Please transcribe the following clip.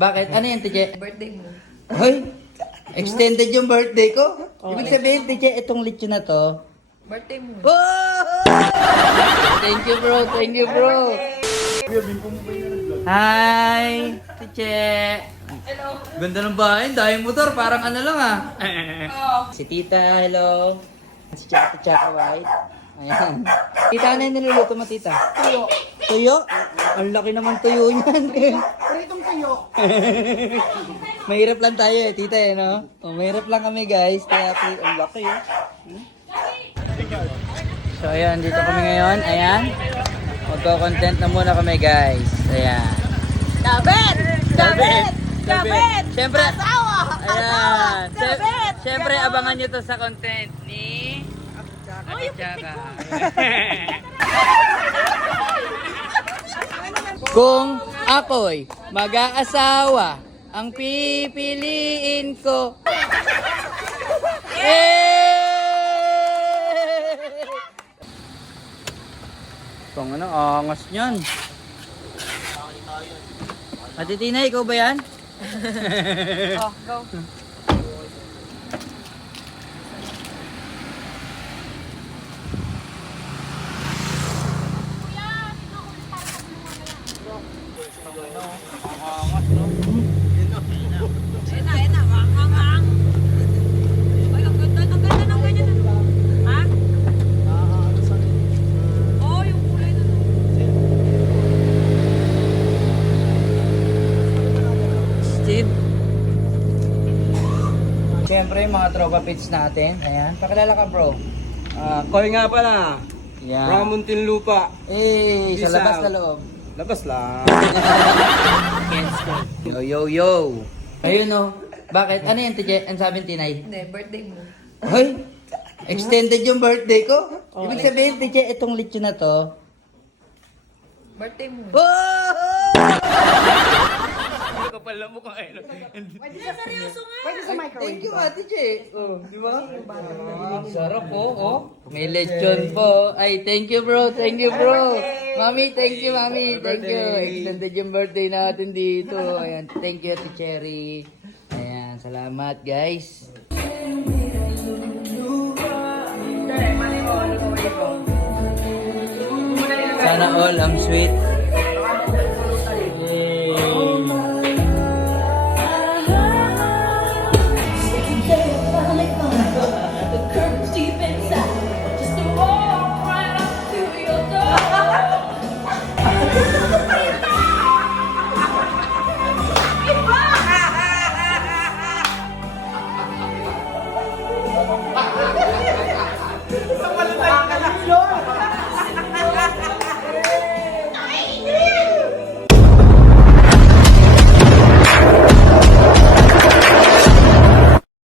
Bakit? Ano yan, Tiche? Birthday mo. Hoy! Extended yung birthday ko? Ibig sabihin, Tiche, itong lechon na to. Birthday mo. Oh! Thank you, bro. Thank you, bro. Hi, Tiche. Hello. Ganda ng bahay. Dahil motor. Parang ano lang ah. Si Tita, hello. Si Chaka White. Ayan. Tita, ano yung niluluto mo, Tita? Tuyo. Tuyo? Ang laki naman tuyo niyan. Pritong tuyo. Mahirap lang tayo eh, Tita eh, no? Oh, mahirap lang kami guys. Kaya ang laki eh. So ayan, dito kami ngayon. Ayan. Magko-content na muna kami guys. Ayan. Dabet! Dabet! Dabet! Siyempre, Asawa! ayan. Dabet! Siyempre, abangan nyo to sa content ni... Chaka. Kung ako'y mag-aasawa, ang pipiliin ko. Kung ano, angas nyan. Ate Tina, ikaw ba yan? Oh, go. Ayan na, wang. Ay, ang ganda ng ganyan. Ha? Oh, yung kulay na. Steve. Siyempre, yung mga tropa pits natin. Ayan, pakilala ka bro. Koy nga pala. Yan. From Muntinlupa. Eh, sa Rizal. labas na loob. Labas lang. Yo, yo, yo. Ayun oh. Bakit? Ano yan, Tiche? Ang sabi ni Tinay? Hindi, birthday mo. Hoy! Extended yung birthday ko? Ibig sabihin, Tiche, itong lechon na to. Birthday mo. Oh! Kapal mo ka eh. Pwede sa microwave. Thank you, Ate Che. Oh, di ba? Sarap po, oh. May lechon po. Ay, thank you, bro. Thank you, bro. Mami, thank you, Mami. Thank you. Extended yung birthday natin dito. Ayan, thank you, Ate Cherry. Ayan, salamat, guys. Sana all, I'm sweet.